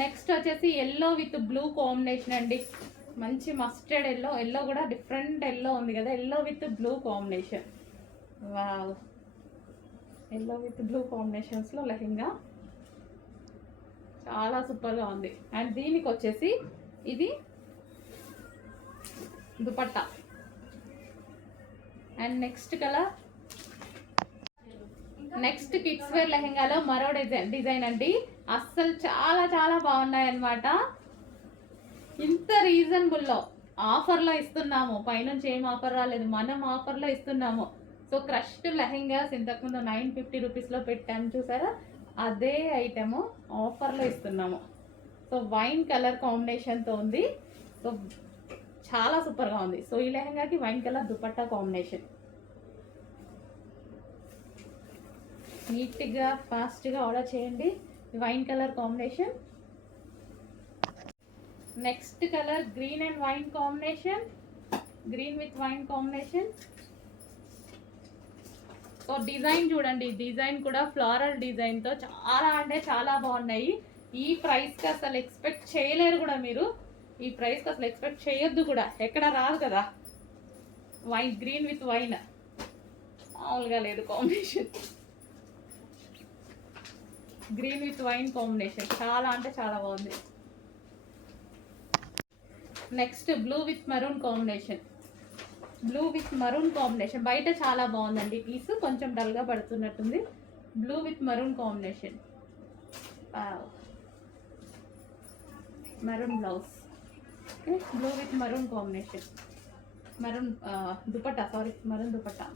Next వచ్చేసి yellow with blue combination అండి. మంచి మస్టర్డ్ ఎల్లో. ఎల్లో కూడా డిఫరెంట్ ఎల్లో ఉంది కదా, yellow with blue combination. Wow, yellow with blue కాంబినేషన్స్లో లెహెంగా చాలా సూపర్గా ఉంది. అండ్ దీనికి వచ్చేసి ఇది dupatta. And next colour, next kids wear లెహెంగాలో మరో డిజైన్ అండి. అస్సలు చాలా చాలా బాగున్నాయి అన్నమాట. ఇంత రీజనబుల్లో ఆఫర్లో ఇస్తున్నాము. పైనుంచి ఏం ఆఫర్ రాలేదు, మనం ఆఫర్లో ఇస్తున్నాము. సో క్రష్డ్ లెహెంగాస్ ఇంతకుముందు 950 రూపీస్లో పెట్టాము చూసారా, అదే ఐటెము ఆఫర్లో ఇస్తున్నాము. సో వైన్ కలర్ కాంబినేషన్తో ఉంది. సో చాలా సూపర్గా ఉంది. సో ఈ లెహెంగాకి వైన్ కలర్ దుపట్టా కాంబినేషన్. నీట్గా ఫాస్ట్గా ఆర్డర్ చేయండి. Wine colour combination. Next colour green and wine combination, green with wine combination. So design చూడండి, డిజైన్ కూడా ఫ్లోరల్ డిజైన్తో చాలా అంటే చాలా బాగున్నాయి. ఈ ప్రైస్కి అసలు ఎక్స్పెక్ట్ చేయలేరు కూడా మీరు. ఈ ప్రైస్కి అసలు ఎక్స్పెక్ట్ చేయొద్దు కూడా, ఎక్కడ రాదు కదా. వైన్, గ్రీన్ విత్ వైన్ మామూలుగా లేదు combination. Green with wine combination చాలా అంటే చాలా బాగుంది. Next blue with maroon combination. Blue with maroon combination బయట చాలా బాగుందండి. పీస్ కొంచెం డల్గా పడుతున్నట్టుంది. Blue with maroon combination. Maroon blouse. Okay, blue with maroon combination. Maroon dupatta, sorry, maroon dupatta.